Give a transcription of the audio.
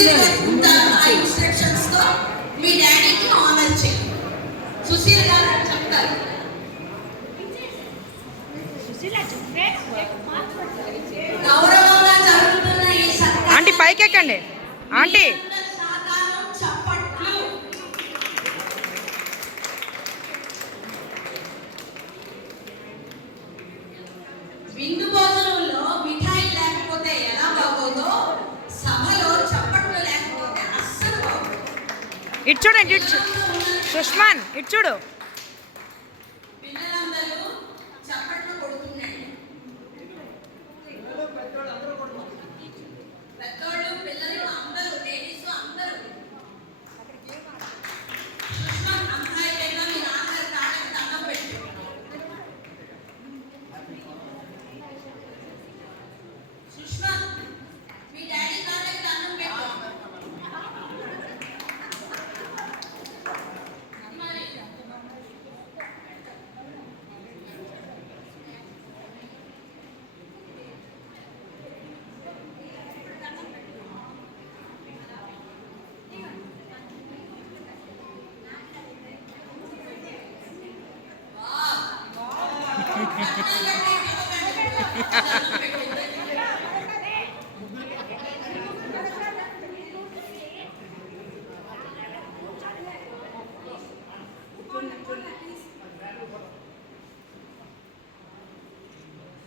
సుశీల్ ఉంటారు ఆ ఇన్స్ట్రక్షన్స్ తో మీ డాడీకి ఆనర్ చేయండి. సుశీల్ గారు చెప్తారు. గౌరవంగా జరుగుతున్న ఈ సత్కారం ఆంటీ పైకి ఎక్కండి ఆంటీ. చప్పట్లు. విందు భోజనంలో మిఠాయి లేకపోతే ఎలా బాగోదో సభలో చప్పట్లు లేకపోతే అస్సలు బాగోదు. ఇటు చూడండి, ఇటు సుష్మాన్ ఇటు చూడు. పిల్లలందరూ చప్పట్లు కొడుతున్నాడు. పెద్దోళ్ళు పిల్లలు అందరూ లేడీస్ అందరూ. సుష్మాన్ అమ్మాయిలైనా మీ నాన్నగారి కాళ్ళకి దండం పెట్టు. సుష్మాన్ మీ డాడీ కాళ్ళకి దండం పెట్టు.